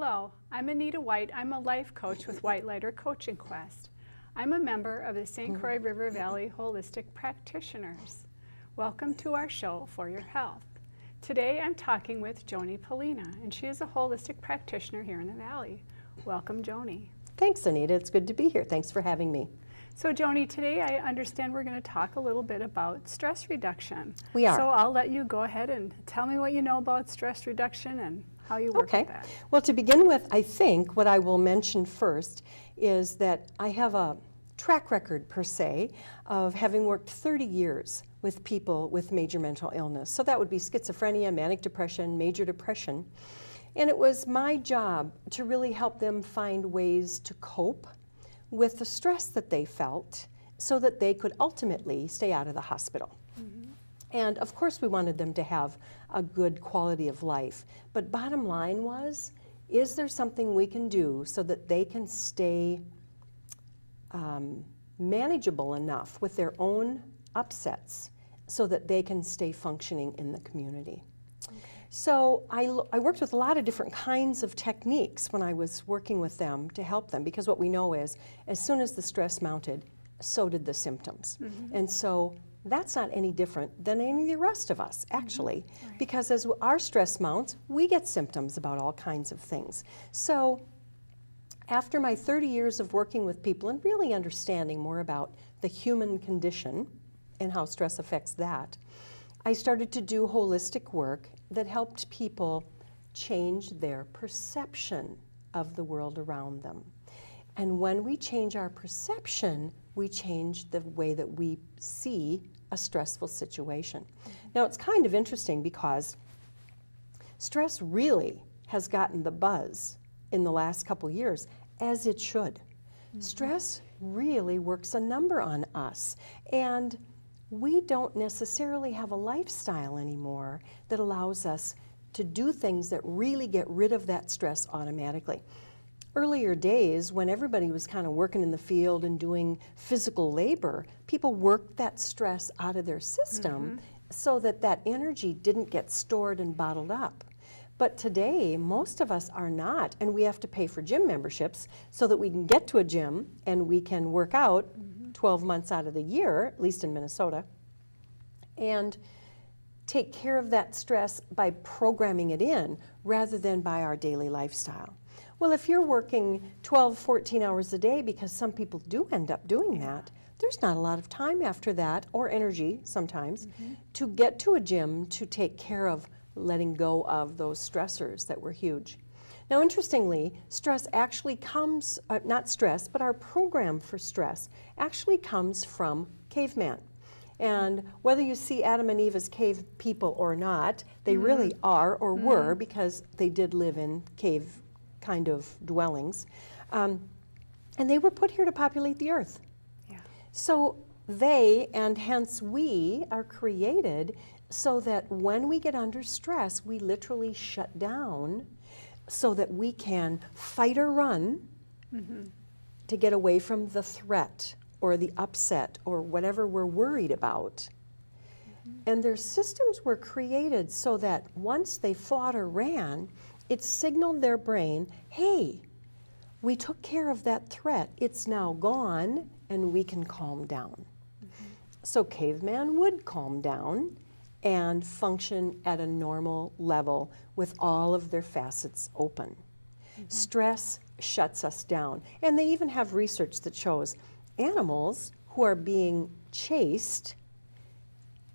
Hello, I'm Anita White. I'm a life coach with White Lighter Coaching Quest. I'm a member of the St. Croix River Valley Holistic Practitioners. Welcome to our show for your health. Today I'm talking with Joni Polehna, and she is a holistic practitioner here in the Valley. Welcome, Joni. Thanks, Anita. It's good to be here. Thanks for having me. So, Joni, today I understand we're going to talk a little bit about stress reduction. We are. So I'll let you go ahead and tell me what you know about stress reduction and how you work with that. Well, to begin with, I think what I will mention first is that I have a track record, per se, of having worked 30 years with people with major mental illness. So that would be schizophrenia, manic depression, major depression. And it was my job to really help them find ways to cope with the stress that they felt so that they could ultimately stay out of the hospital. Mm-hmm. And of course we wanted them to have a good quality of life. But bottom line was, is there something we can do so that they can stay manageable enough with their own upsets so that they can stay functioning in the community? Okay. So I worked with a lot of different kinds of techniques when I was working with them to help them, because what we know is as soon as the stress mounted, so did the symptoms. Mm-hmm. And so that's not any different than any of the rest of us, actually, mm-hmm. Right. Because as our stress mounts, we get symptoms about all kinds of things. So after my 30 years of working with people and really understanding more about the human condition and how stress affects that, I started to do holistic work that helped people change their perception of the world around them. And when we change our perception, we change the way that we see a stressful situation. Mm-hmm. Now, it's kind of interesting because stress really has gotten the buzz in the last couple years, as it should. Mm-hmm. Stress really works a number on us. And we don't necessarily have a lifestyle anymore that allows us to do things that really get rid of that stress automatically. Earlier days, when everybody was kind of working in the field and doing physical labor, people worked that stress out of their system mm-hmm. so that that energy didn't get stored and bottled up. But today, most of us are not, and we have to pay for gym memberships so that we can get to a gym and we can work out mm-hmm. 12 months out of the year, at least in Minnesota, and take care of that stress by programming it in rather than by our daily lifestyle. Well, if you're working 12, 14 hours a day, because some people do end up doing that, there's not a lot of time after that, or energy sometimes, mm-hmm. to get to a gym to take care of letting go of those stressors that were huge. Now, interestingly, stress actually comes, not stress, but our program for stress actually comes from caveman. And whether you see Adam and Eve as cave people or not, they mm-hmm. really are or mm-hmm. were, because they did live in cave kind of dwellings. And they were put here to populate the earth. Yeah. So they, and hence we, are created so that when we get under stress, we literally shut down so that we can fight or run mm-hmm. to get away from the threat or the upset or whatever we're worried about. Mm-hmm. And their systems were created so that once they fought or ran, it signaled their brain, hey, we took care of that threat. It's now gone, and we can calm down. Mm-hmm. So caveman would calm down and function at a normal level with all of their facets open. Mm-hmm. Stress shuts us down. And they even have research that shows animals who are being chased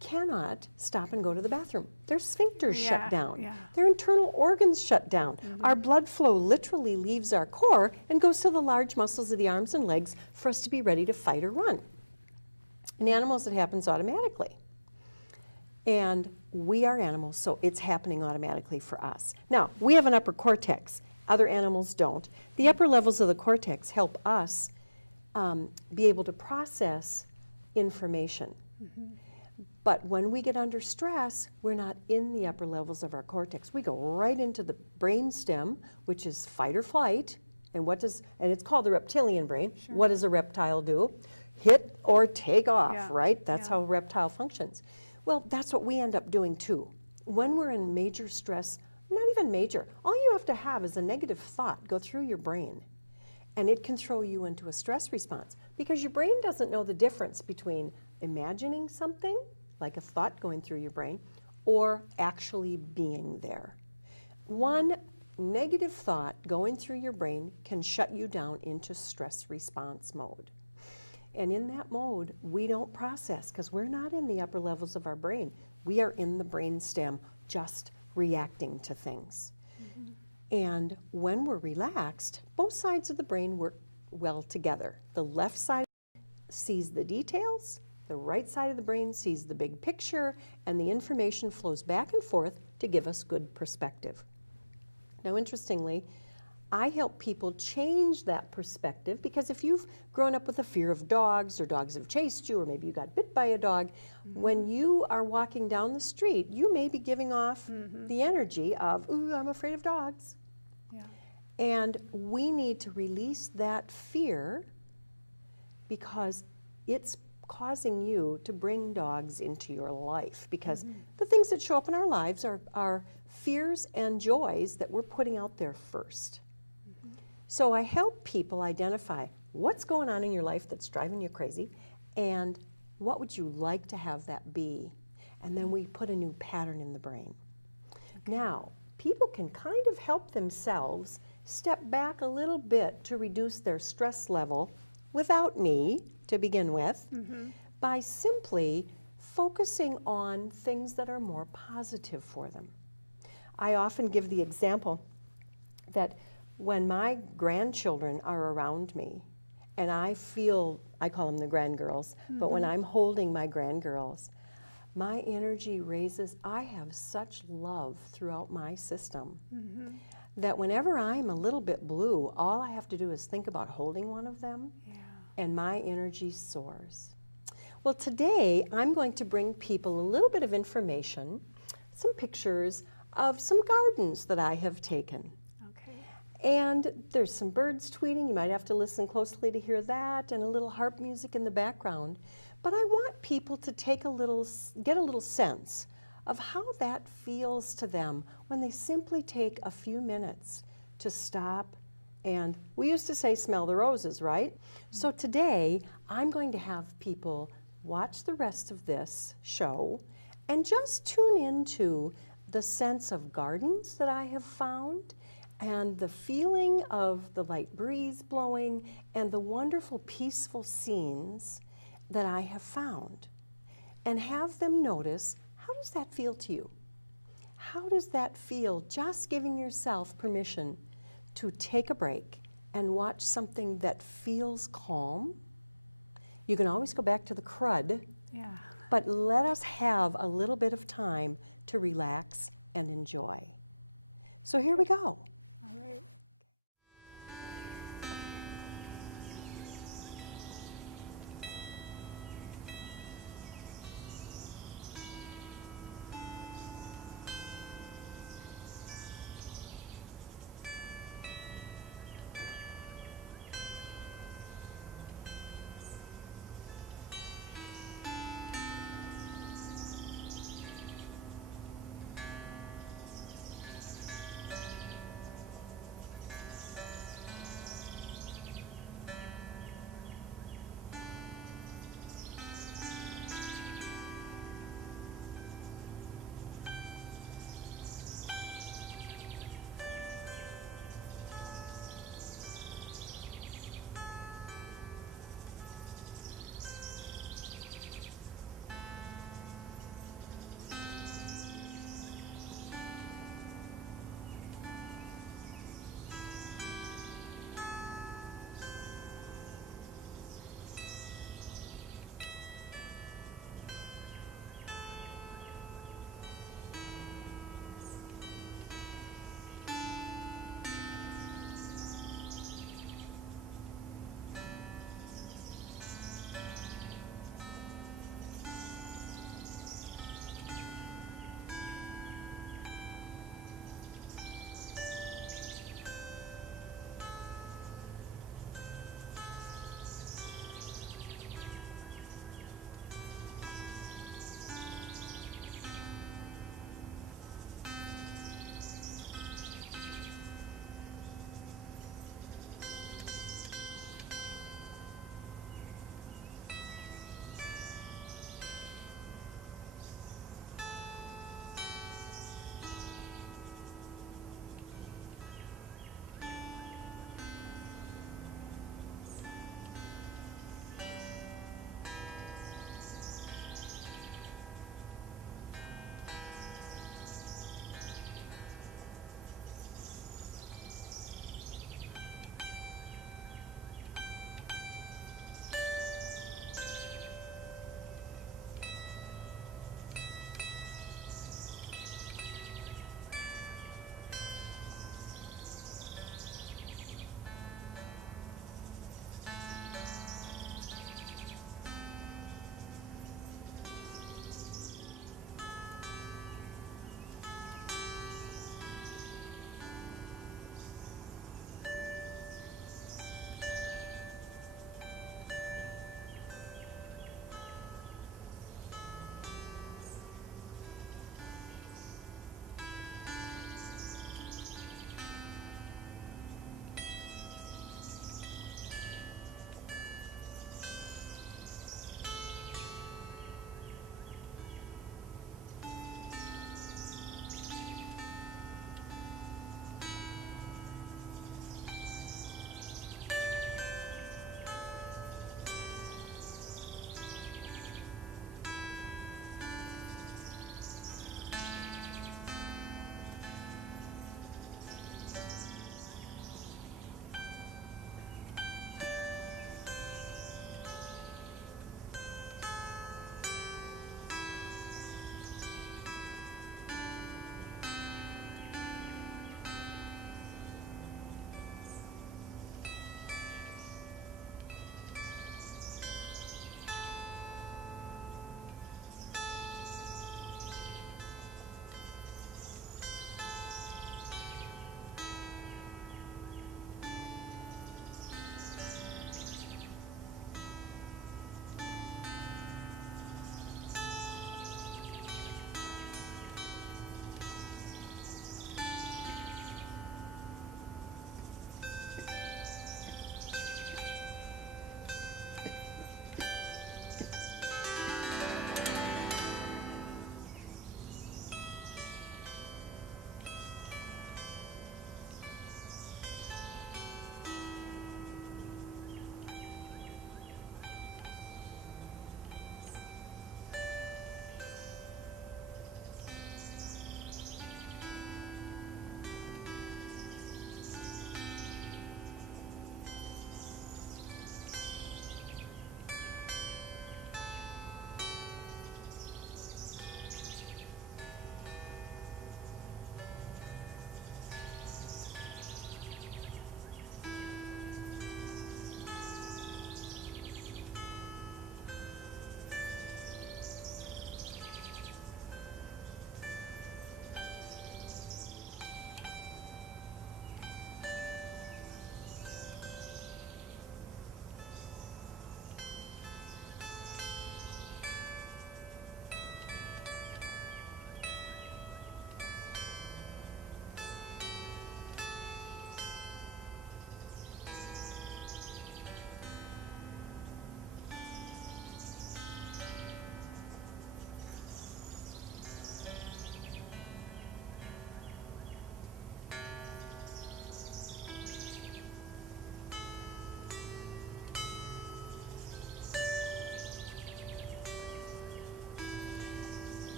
cannot stop and go to the bathroom. Their sphincters shut down. Yeah. Their internal organs shut down. Mm-hmm. Our blood flow literally leaves our core and goes to the large muscles of the arms and legs for us to be ready to fight or run. In animals, it happens automatically. And we are animals, so it's happening automatically for us. Now, we have an upper cortex. Other animals don't. The upper levels of the cortex help us be able to process information. Mm-hmm. But when we get under stress, we're not in the upper levels of our cortex. We go right into the brain stem, which is fight or flight. And it's called the reptilian brain. Sure. What does a reptile do? Hit or take off, right? That's how a reptile functions. Well, that's what we end up doing too. When we're in major stress, not even major. All you have to have is a negative thought go through your brain, and it can throw you into a stress response because your brain doesn't know the difference between imagining something, like a thought going through your brain, or actually being there. One negative thought going through your brain can shut you down into stress response mode. And in that mode, we don't process because we're not in the upper levels of our brain. We are in the brain stem just reacting to things. And when we're relaxed, both sides of the brain work well together. The left side sees the details, the right side of the brain sees the big picture, and the information flows back and forth to give us good perspective. Now, interestingly, I help people change that perspective because if you've grown up with a fear of dogs, or dogs have chased you, or maybe you got bit by a dog, when you are walking down the street, you may be giving off the energy of, ooh, I'm afraid of dogs. Yeah. And we need to release that fear because it's causing you to bring dogs into your life because the things that show up in our lives are fears and joys that we're putting out there first. So I help people identify what's going on in your life that's driving you crazy and what would you like to have that be? And then we put a new pattern in the brain. Now, people can kind of help themselves step back a little bit to reduce their stress level without me to begin with by simply focusing on things that are more positive for them. I often give the example that when my grandchildren are around me and I feel, I call them the grandgirls, but when I'm holding my grandgirls, my energy raises. I have such love throughout my system that whenever I'm a little bit blue, all I have to do is think about holding one of them and my energy soars. Well, today I'm going to bring people a little bit of information, some pictures of some gardens that I have taken. And there's some birds tweeting. You might have to listen closely to hear that, and a little harp music in the background. But I want people to get a little sense of how that feels to them when they simply take a few minutes to stop and, we used to say, smell the roses, right? So today, I'm going to have people watch the rest of this show and just tune into the sense of gardens that I have found and the feeling of the light breeze blowing and the wonderful peaceful scenes that I have found. And have them notice, how does that feel to you? How does that feel just giving yourself permission to take a break and watch something that feels calm? You can always go back to the crud, but let us have a little bit of time to relax and enjoy. So here we go.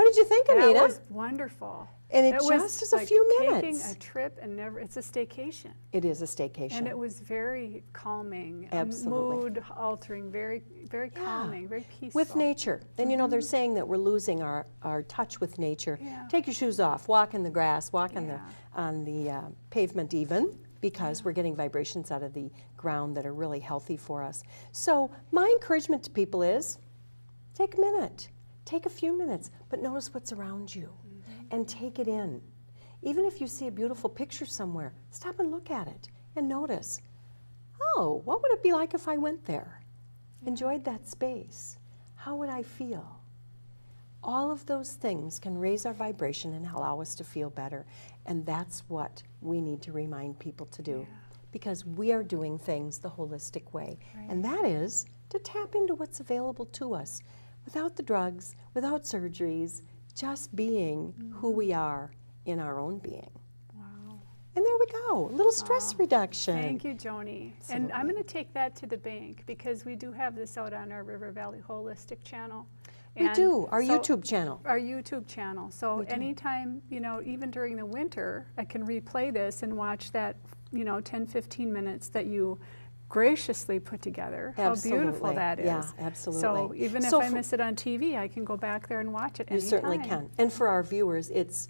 What did you think, Anita? That was wonderful. And it was just is a like few taking minutes. a trip and it's a staycation. It is a staycation. And it was very calming, Absolutely. mood altering, very, very calming, very peaceful. With nature. And you know, they're saying that we're losing our touch with nature. Yeah. Take your shoes off, walk in the grass, walk Yeah. on the pavement even, because we're getting vibrations out of the ground that are really healthy for us. So my encouragement to people is, take a minute, take a few minutes, but notice what's around you and take it in. Even if you see a beautiful picture somewhere, stop and look at it and notice, oh, what would it be like if I went there? Enjoyed that space. How would I feel? All of those things can raise our vibration and allow us to feel better. And that's what we need to remind people to do, because we are doing things the holistic way. And that is to tap into what's available to us without the drugs, without surgeries, just being who we are in our own being. Wow. And there we go, a little stress reduction. Thank you, Joni. And I'm going to take that to the bank, because we do have this out on our River Valley Holistic channel. We do, our YouTube channel. Our YouTube channel. So anytime, you know, even during the winter, I can replay this and watch that, you know, 10, 15 minutes that you graciously put together. Absolutely. How beautiful that is. Yeah, absolutely. So even if So I miss it on TV, I can go back there and watch it anytime. You certainly can. And for our viewers, it's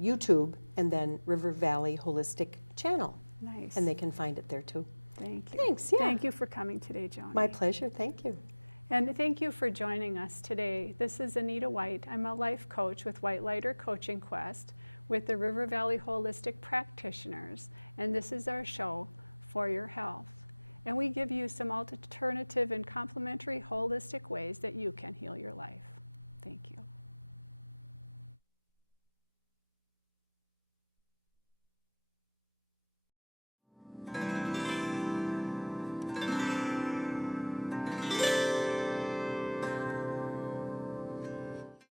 YouTube and then River Valley Holistic Channel. Nice. And they can find it there too. Thank you. Thanks, yeah. Thank you for coming today, Joni. My pleasure, thank you. And thank you for joining us today. This is Anita White. I'm a life coach with White Lighter Coaching Quest with the River Valley Holistic Practitioners. And this is our show, For Your Health. And we give you some alternative and complementary holistic ways that you can heal your life. Thank you.